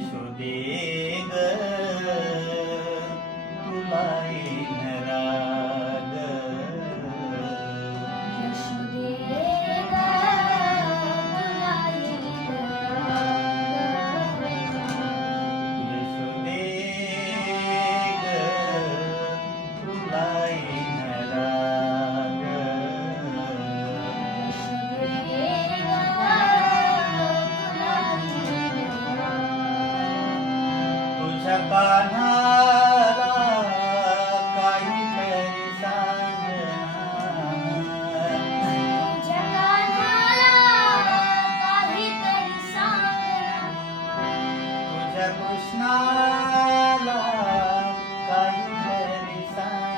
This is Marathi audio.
यशोदे ग तुला येईन राग. यशोदे ग तुला येईन राग. यशोदे ग तुला येईन राग. यशोदे ग तुला येईन राग. तुझ्या कान्हाला काहीतरी सांगणार. तुझ्या कानाला काहीतरी सांगणार. तुझ्या कृष्णाला काहीतरी सांगणार.